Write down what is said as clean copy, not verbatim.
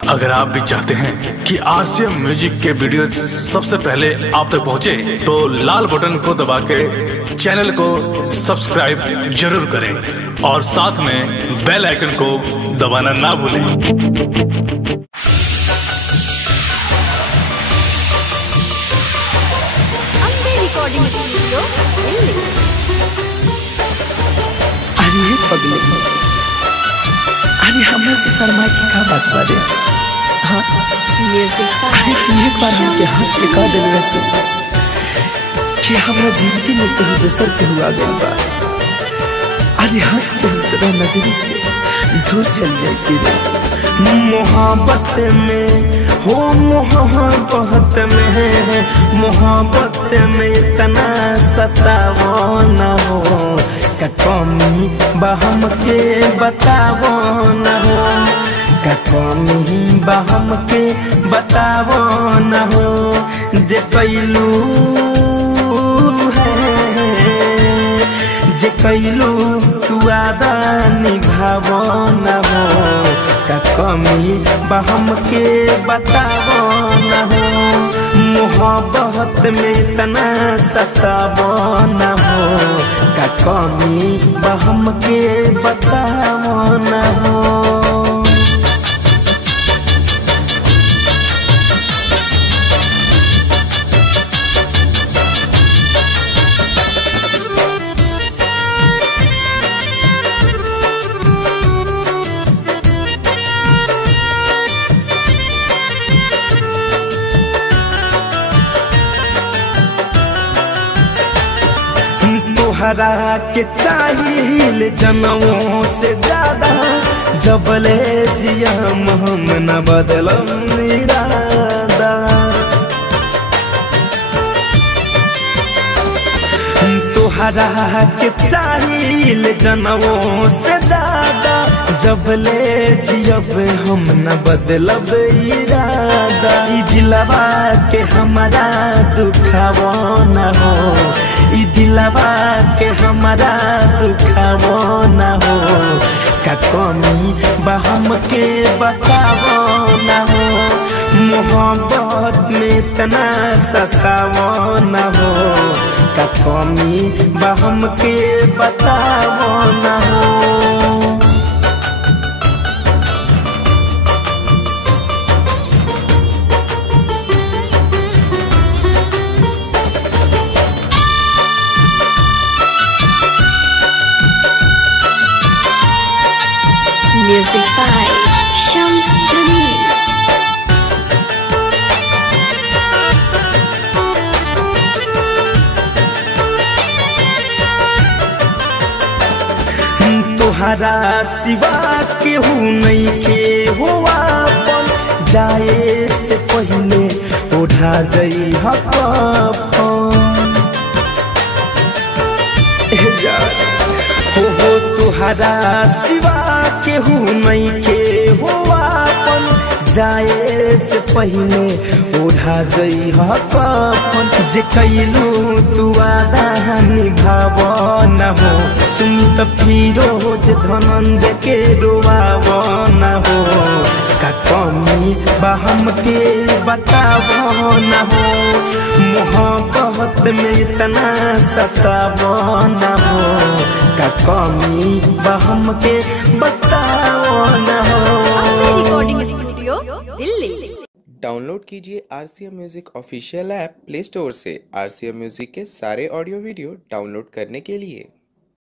अगर आप भी चाहते हैं कि आरसीएम म्यूजिक के वीडियो सबसे पहले आप तक पहुंचे, तो लाल बटन को दबा के चैनल को सब्सक्राइब जरूर करें और साथ में बेल आइकन को दबाना ना भूलें। अरे पगले, अरे हमरा से शर्मा की का बात बारे? हाँ, अरे तुम एक बार हमके हंस के कह दिल रहते कि हमरा जिंदगी में कहीं दूसर के हुआ गया बा। अरे हंस के हम तेरा नजरी से दूर चल जाएगी रे। मोहब्बत में हो, मोहब्बत में, मोहब्बत में इतना सतावो न हो, कमी बहम के बतावो न हो, कमी बहम के बतावो न हो। जे कैलू है, जे कैलू तू आदा निभावो न हो, कमी बहम के बतावो न हो। मोहब्बत में इतना सतावो न हो, कमी बहम के बतावो न हो। तोहरा के चाहिए जनमों से ज्यादा, जबले जियम हम न बदलम इरादा। तोहरा के चाहिए जनमों से ज्यादा, जबले जियब हम न बदलब इरादा। ई दिलवा के हमारा दुखावो न हो, ई दिलवा के हमारा दुखावो न हो, कमी बहम के बतावो न हो। मोहब्बत में इतना सतावो न हो, कमी बहम के बतावो न हो। Music by Shams Jamil. तोहरा सिवा केहू नहीं के हुआ, जाए से पहले उठा गई हो तोहरा सिवा केहू नहीं के हुआ, जाए से पहले उठा गई कफन। जे कैलू तू आदा निभावो न हो, सुन त फिरोज धनंजय के रोवावो न हो, कमी बहम के बतावो न हो। मोहब्बत में इतना सतावो न हो, कमी बहम के बतावो न हो। Recording studio Delhi. डाउनलोड कीजिए RCM music official app play store से। आरसीएम म्यूजिक के सारे ऑडियो वीडियो डाउनलोड करने के लिए